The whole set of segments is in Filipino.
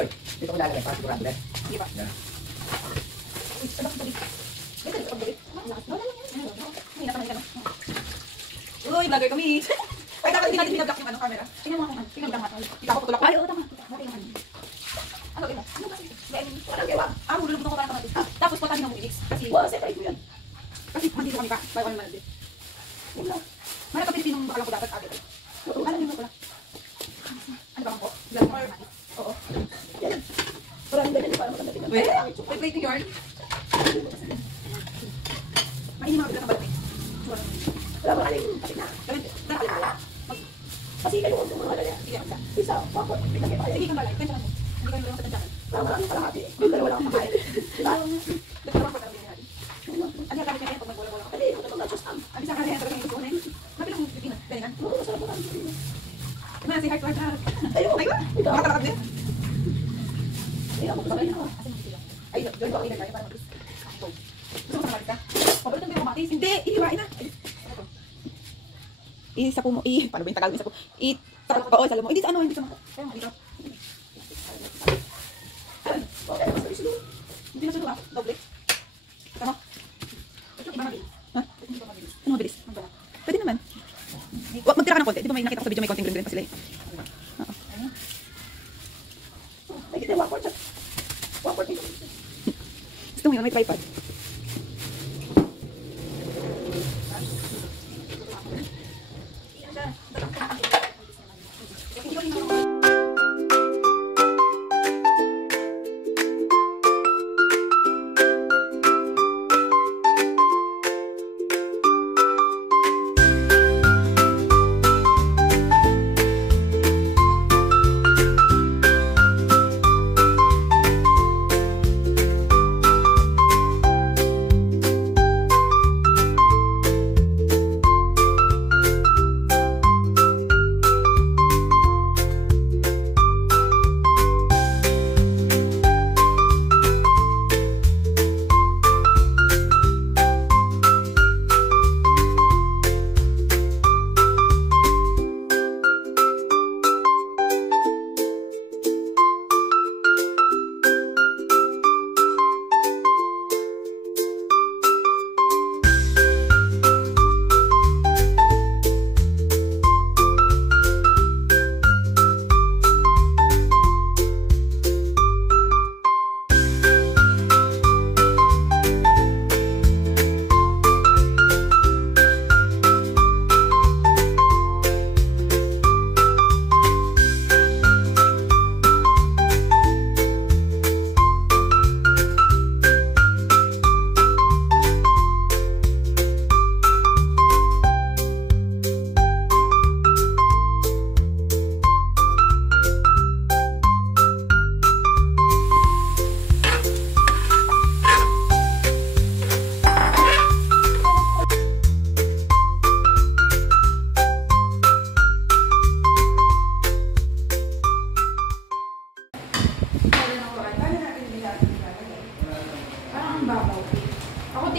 Doy, dito ko lalagay para sigurado din. Hindi pa. Yan. Uy, sabak tuloy. Ito, ito, tuloy. Uy, vlogger kami. Ay, dapat hindi natin binablock yung camera. Tingnan mo ako man. Tingnan lang natin. Hindi ako tutulak. Ay, oo, tama. Ano, ito? Ano kasi? Walang gawa. Hululog ko para kamatis. Tapos patahin ng Wix. Kasi, Separate mo yan. kasi mandito kami pa. Bago kami malandi. Wala. Mana pa Pilipinong bakala ko dapat agad. Alam niyo mo pala. Ano ba ako? Vlog mo kamatis. Oo. Yan. Maraming ganyan para maganda tingnan. Wait, wait, yarn. Mainim mga bigla ng balat eh. Wala ba kaling patik na? Nakakalala wala. Kasi kayo kung mga ganyan. Sige, ako. Isa, bakit? Pinagay pa Sige kayo. kang balay. Kanya lang mo. Hindi kami lang sa tandaan. Maraming kalahati. Doon na wala kang makain. Diba? Nagtrabaho ko talaga yan. Ano yung kami kaya pag nagwala-wala ka? Hindi, ito naman na-just am. Ano sa kanya talaga yung gusto ko na yun? Nabilang pipina. Galingan. Oo, masarap na kami. Ano si heart heart heart? Ayun. Ay, Ikaw. makatalakad din. Hindi ako kasabay na. Ay, doon ko ako inagaya para mag-is. Gusto mo sa kamatis ka? Pabalot ng kamatis. Hindi, ihiwain na. Isa po mo, paano ba yung Tagalog? Isa po, oo, salo mo. Hindi sa ano, hindi sa mga. Kaya mo, dito. Hindi na sulo doble. Tama? Ha? Ano mabilis? Pwede naman. Magtira ka ng konti. Di ba may nakita ko sa video may konting green pa sila eh. Oo. Nakikita yung one-fourth. One-fourth. Gusto mo yun, may tripod.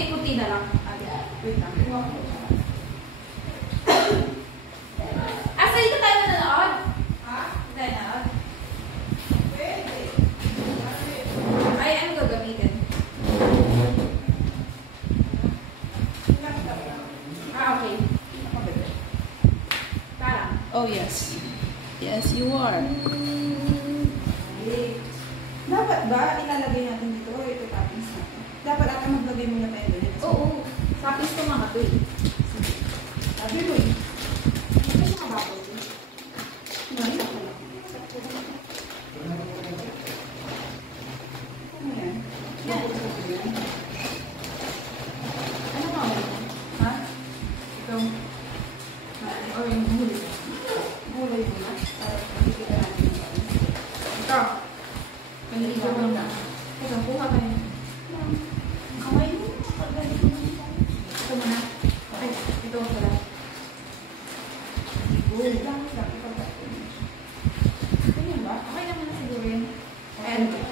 Kunti na lang. Wait lang. Asa dito tayo nanonood? Ha? Tayo nanonood? Ay, ano gagamitin? Okay. Parang. Oh, yes. Yes, you are. Dapat ba ilalagay natin dito? Ito toppings natin. Dapat ata maglagay muna tayo doon. Oo. Toppings ko mga to eh. Sabi mo eh. Ano siya kababaw doon? Ano yan? Ano yan? Ano nga ako? Ha? Ito. O yung gulay. Gulay mo na. Makikita natin. Ito. Kaniligo mo na. Ito, kuha kayo. Kamay mo. Ito muna. Okay, ito pala. Good. Ganyan ba? Okay naman na siguro yun. And, yun.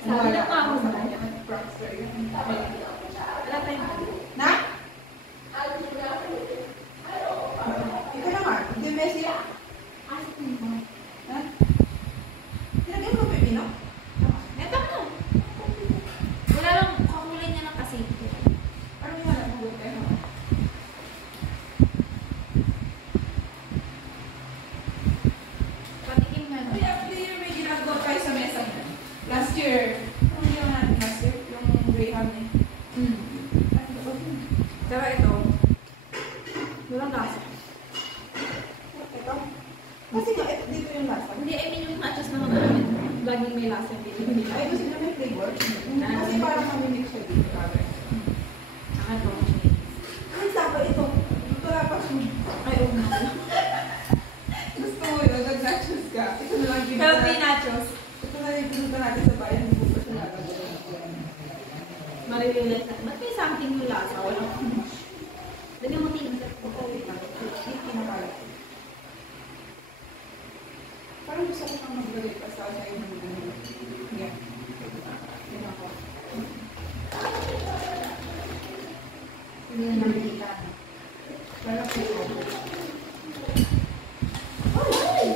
Sabi na pa ako sa kanya. Wala tayong na? Ikaw naman, hindi Messi. Ha? Tinagyan mo pipino? Ito mo. Wala lang, kakulay niya lang kasi. Ano yung alam mo? Patikim na. Uy, after year may ginagawa tayo sa mesa niya. Last year. Ano yung natin last year? Yung Graham eh. Diba ito? Walang lasa. Ito? Kasi nga, dito yung lasa. Hindi, I mean yung matches naman namin. Laging may lasa yung binibili. Ay, gusto na may flavor. Kasi parang kami mix siya dito. Saka ito. Ay, saka ito. Ito na pa siya. Ay, oo nga. Gusto mo yun, nag-nachos ka. Ito na lang ginagawa. Healthy nachos. Ito na yung pinunta natin sa bayan. Hindi ko pa siya nagagawa. Marirealize na. Ba't may something yung lasa? Wala. Lagyan mo tingin sa Pinakalat. Parang gusto ko kang maglagay pa sa sa'yo ng ano. Yeah. Yan ako. Hindi na nakikita. Parang ko. Ay!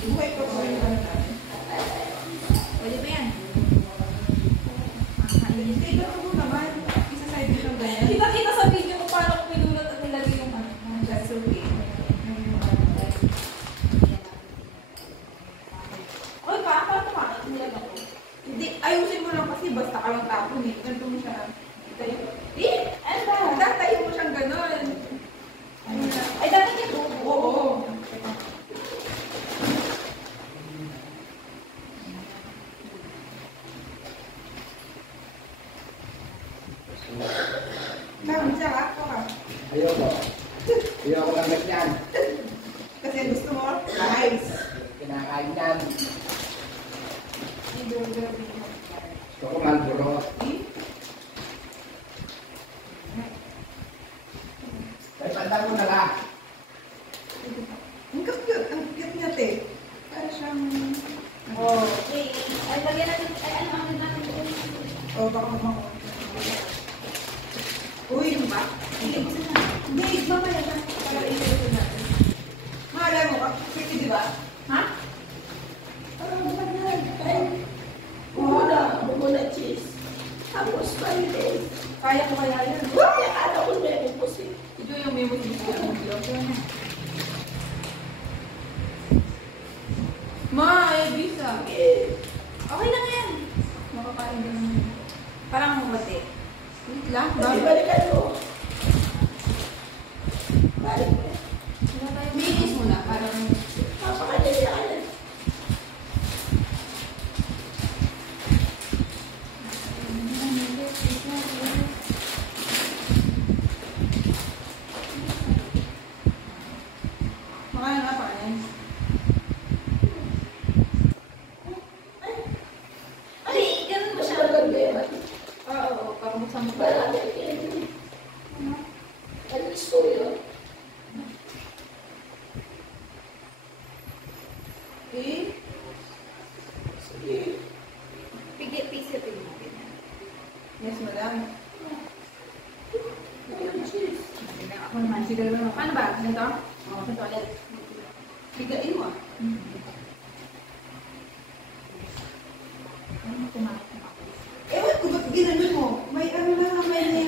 Buhay ko pa yung ano natin. Pwede ba yan? Ito ako naman. Isa sa'yo din ng ganyan. Kita-kita sa video kung paano ko pinulot at nilagay yung ano. That's okay. Oy, paano tumakot nilagay ko? Hindi, ayusin mo lang kasi basta ka lang tapon eh. Ganito mo siya. Itayo. Ano ba? Tatayo mo siyang gano'n. Ay, dati niya to. Oo. Kami siya ako ka. Ayoko. Ayoko lang ganyan. Kasi gusto mo, guys. Kinakain yan. Hindi mo grabe. Gusto ko Marlboro. Ay, panda mo na lang. Ang cute niya, te. Para siyang... Oh, okay. Ay, lagyan natin. Ay, ano ang natin ito? Oh, baka mako. Uy, yung ba? Hindi ko sana. Hindi, mamaya na. Para i-share natin. Mahala mo ka. Pwede, di ba? Ha? Parang matagal. Ay, Bumuna cheese. Tapos mayonnaise. kaya ko kaya yan. Ay, ano ko meron po si... Ito yung memo dito. Ma, ay bisa. Okay lang yan. Makakain ka naman. Parang mabate. Wait lang. Balikan mo. Balik mo. Wala tayo. Minis muna. Parang... Papakanya niya ka na. Makain na pakain. Ay, ganun ba siya? Maganda yan. Oo, parang buksan mo pa. Marami yan. Ano gusto yun? Eh? Sige. Pisitin natin. Yes, madam. Ayun, cheese. Ako naman. Sige naman. Paano ba? Ganito? Oo, sa toilet. Bigain mo ah. Ano tumakot na ako? Ewan ko ba't ginanon mo? May ano na nga may